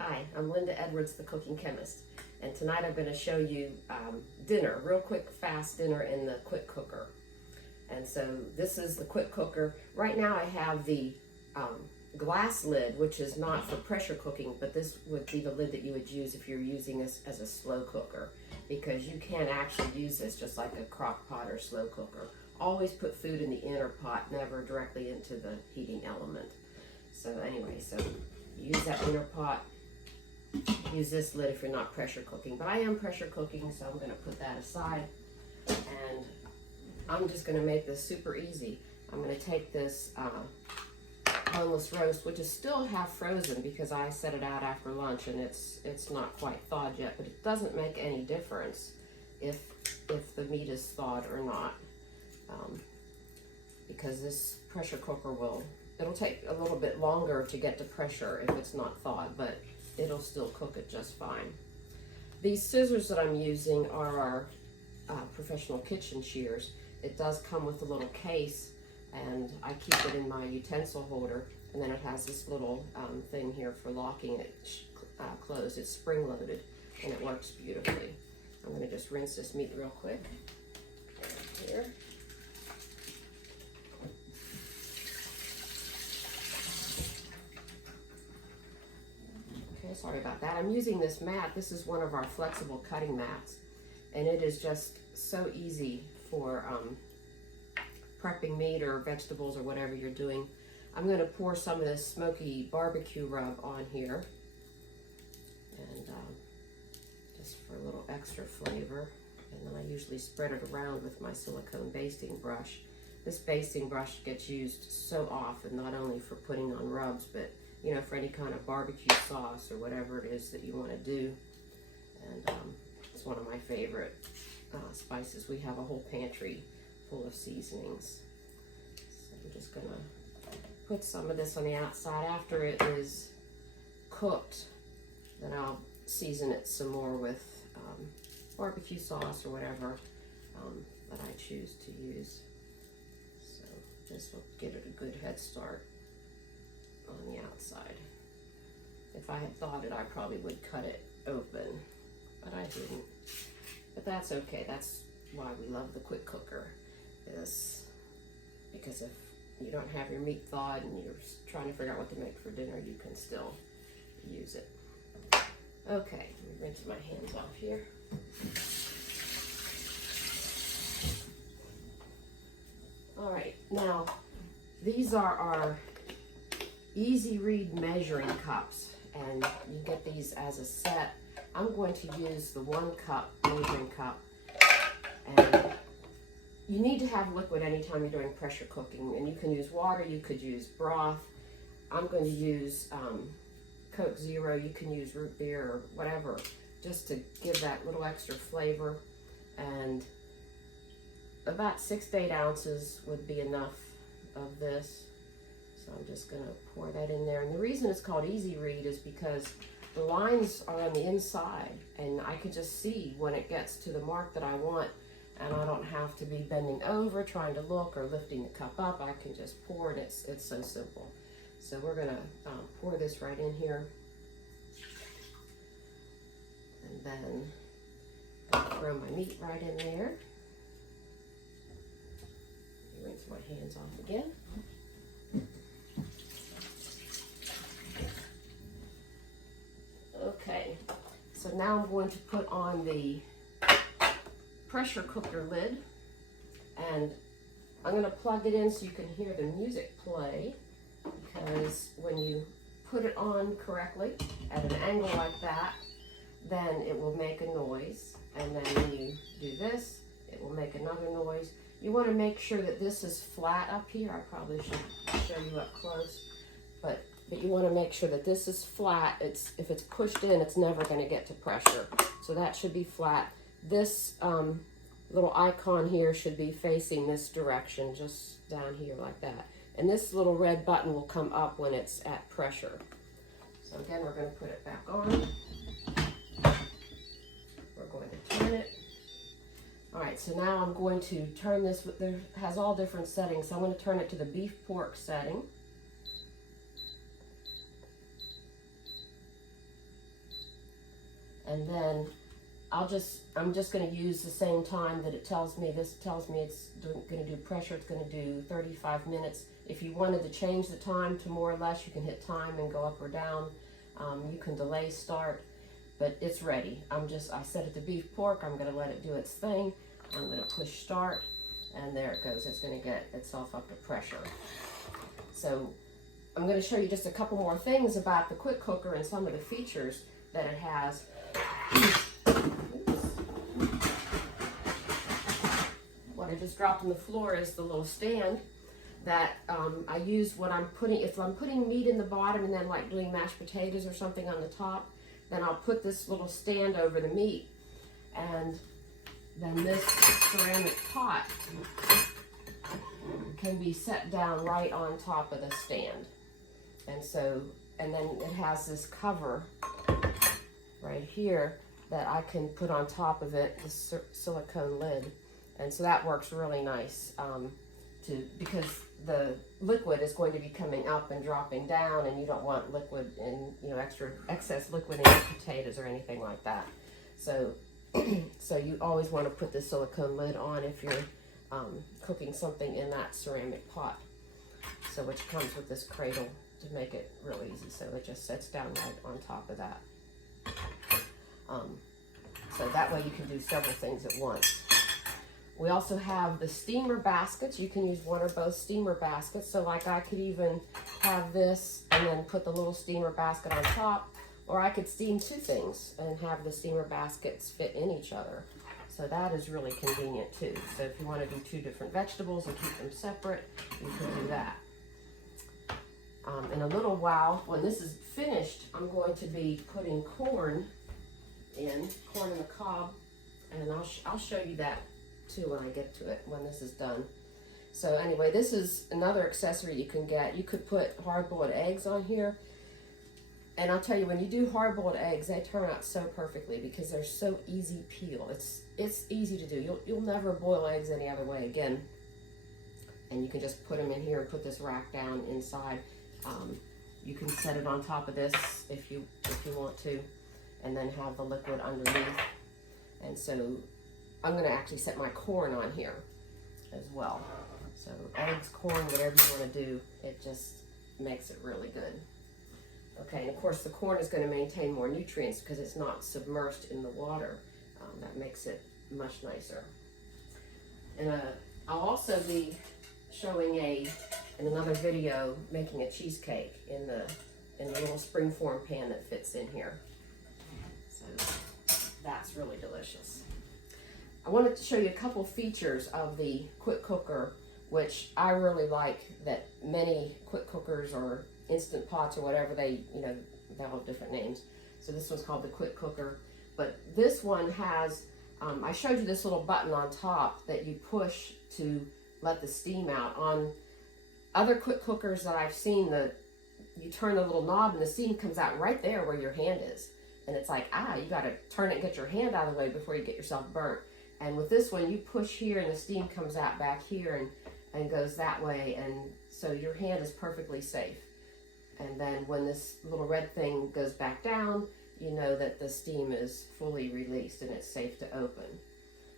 Hi, I'm Linda Edwards, the cooking chemist, and tonight I'm going to show you dinner, real quick, fast dinner in the quick cooker. And so this is the quick cooker. Right now I have the glass lid, which is not for pressure cooking, but this would be the lid that you would use if you're using this as a slow cooker, because you can actually use this just like a crock pot or slow cooker. Always put food in the inner pot, never directly into the heating element. So anyway, so use that inner pot. Use this lid if you're not pressure cooking, but I am pressure cooking, so I'm going to put that aside, and I'm just going to make this super easy. I'm going to take this boneless roast, which is still half frozen because I set it out after lunch and it's not quite thawed yet, but it doesn't make any difference if the meat is thawed or not, because this pressure cooker it'll take a little bit longer to get to pressure if it's not thawed, but it'll still cook it just fine. These scissors that I'm using are our Professional kitchen shears. It does come with a little case, and I keep it in my utensil holder, and then it has this little thing here for locking it closed. It's spring loaded and it works beautifully. I'm going to just rinse this meat real quick. Here. Okay, sorry about that. I'm using this mat. This is one of our flexible cutting mats, and it is just so easy for prepping meat or vegetables or whatever you're doing. I'm going to pour some of this Smoky BBQ Rub on here, and just for a little extra flavor. And then I usually spread it around with my Silicone Basting Brush. This basting brush gets used so often, not only for putting on rubs, but you know, for any kind of barbecue sauce or whatever it is that you want to do. And it's one of my favorite spices. We have a whole pantry full of seasonings. So I'm just gonna put some of this on the outside. After it is cooked, then I'll season it some more with barbecue sauce or whatever that I choose to use. So this will give it a good head start on the outside. If I had thought it, I probably would cut it open, but I didn't. But that's okay. That's why we love the quick cooker, is because if you don't have your meat thawed and you're trying to figure out what to make for dinner, you can still use it. Okay, let me rinse my hands off here. All right, now these are our easy read measuring cups, and you get these as a set. I'm going to use the 1 cup measuring cup, and you need to have liquid anytime you're doing pressure cooking, and you can use water, you could use broth. I'm going to use Coke Zero, you can use root beer or whatever, just to give that little extra flavor. And about 6 to 8 ounces would be enough of this. So I'm just going to pour that in there. And the reason it's called Easy Read is because the lines are on the inside, and I can just see when it gets to the mark that I want, and I don't have to be bending over trying to look or lifting the cup up. I can just pour it. It's so simple. So we're going to pour this right in here, and then I'll throw my meat right in there. Rinse my hands off again. Okay, so now I'm going to put on the pressure cooker lid, and I'm going to plug it in so you can hear the music play, because when you put it on correctly at an angle like that, then it will make a noise, and then when you do this, it will make another noise. You want to make sure that this is flat up here. I probably should show you up close, but you want to make sure that this is flat. If it's pushed in, it's never going to get to pressure. So that should be flat. This little icon here should be facing this direction, just down here like that. And this little red button will come up when it's at pressure. So again, we're going to put it back on. We're going to turn it. All right, so now I'm going to turn this, it has all different settings. So I'm going to turn it to the beef pork setting. And then I'm just going to use the same time that it tells me. This tells me it's going to do pressure. It's going to do 35 minutes. If you wanted to change the time to more or less, you can hit time and go up or down. You can delay start, but it's ready. I set it to beef pork. I'm going to let it do its thing. I'm going to push start, and there it goes. It's going to get itself up to pressure. So I'm going to show you just a couple more things about the quick cooker and some of the features that it has. What I just dropped on the floor is the little stand that I use when if I'm putting meat in the bottom and then like doing mashed potatoes or something on the top, then I'll put this little stand over the meat, and then this ceramic pot can be set down right on top of the stand. And then it has this cover right here that I can put on top of it, the silicone lid. And so that works really nice because the liquid is going to be coming up and dropping down, and you don't want liquid and excess liquid in your potatoes or anything like that. So you always want to put the silicone lid on if you're cooking something in that ceramic pot. So which comes with this cradle to make it real easy. So it just sets down right on top of that. So that way you can do several things at once. We also have the steamer baskets. You can use one or both steamer baskets. So like I could even have this and then put the little steamer basket on top, or I could steam two things and have the steamer baskets fit in each other. So that is really convenient too. So if you want to do two different vegetables and keep them separate, you can do that. In a little while, when this is finished, I'm going to be putting corn in the cob, and I'll show you that too when I get to it, when this is done. So anyway, this is another accessory you can get. You could put hard-boiled eggs on here, and I'll tell you, when you do hard-boiled eggs, they turn out so perfectly because they're so easy peel. It's easy to do. You'll never boil eggs any other way again. And you can just put them in here and put this rack down inside. You can set it on top of this if you want to, and then have the liquid underneath. And so I'm going to actually set my corn on here as well. So eggs, corn, whatever you want to do, it just makes it really good. Okay, and of course the corn is going to maintain more nutrients because it's not submerged in the water. That makes it much nicer. And I'll also be showing in another video making a cheesecake in the little springform pan that fits in here. So that's really delicious. I wanted to show you a couple features of the quick cooker, which I really like, that many quick cookers or instant pots or whatever, they all have different names. So this one's called the quick cooker, but this one has, I showed you this little button on top that you push to let the steam out. On other quick cookers that I've seen, you turn the little knob and the steam comes out right there where your hand is. And it's like, you got to turn it and get your hand out of the way before you get yourself burnt. And with this one, you push here and the steam comes out back here and goes that way. And so your hand is perfectly safe. And then when this little red thing goes back down, you know that the steam is fully released and it's safe to open.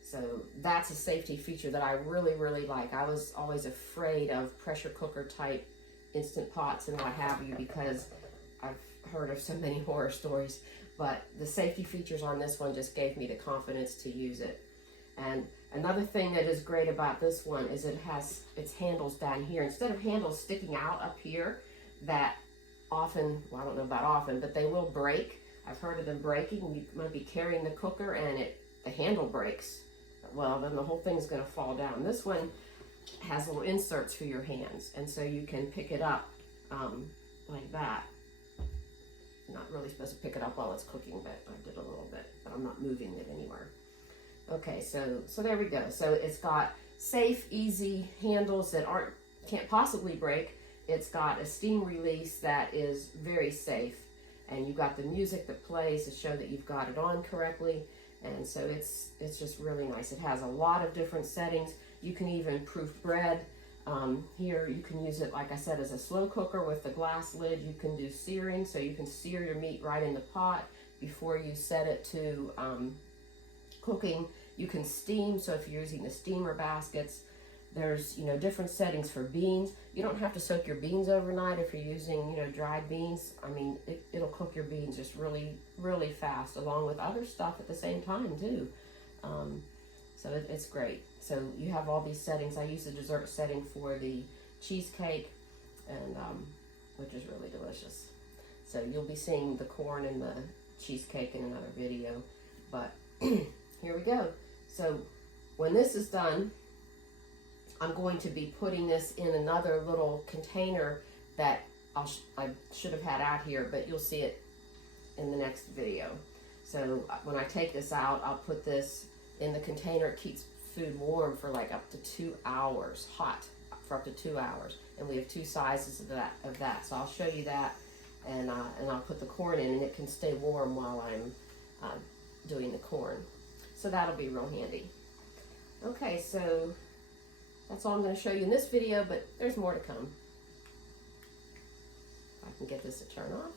So that's a safety feature that I really, really like. I was always afraid of pressure cooker type instant pots and what have you because I've heard of so many horror stories. But the safety features on this one just gave me the confidence to use it. And another thing that is great about this one is it has its handles down here. Instead of handles sticking out up here that often, well, I don't know about often, but they will break. I've heard of them breaking. You might be carrying the cooker and the handle breaks. Well, then the whole thing's going to fall down. This one has little inserts for your hands, and so you can pick it up like that. You're not really supposed to pick it up while it's cooking, but I did a little bit, but I'm not moving it anywhere. Okay, so there we go. So it's got safe, easy handles that can't possibly break. It's got a steam release that is very safe, and you've got the music that plays to show that you've got it on correctly. And so it's just really nice. It has a lot of different settings. You can even proof bread. Here you can use it, like I said, as a slow cooker with the glass lid. You can do searing, so you can sear your meat right in the pot. before you set it to cooking. You can steam, so if you're using the steamer baskets, there's, you know, different settings for beans. You don't have to soak your beans overnight if you're using, you know, dried beans. I mean, it'll cook your beans just really, really fast, along with other stuff at the same time too. So it's great. So you have all these settings. I use the dessert setting for the cheesecake, and which is really delicious. So you'll be seeing the corn and the cheesecake in another video, but here we go. So when this is done, I'm going to be putting this in another little container that I should have had out here, but you'll see it in the next video. So when I take this out, I'll put this in the container. It keeps food warm for like up to 2 hours, hot for up to 2 hours. And we have 2 sizes of that. So I'll show you that, and I'll put the corn in, and it can stay warm while I'm doing the corn. So that'll be real handy. Okay, so that's all I'm going to show you in this video, but there's more to come. If I can get this to turn off.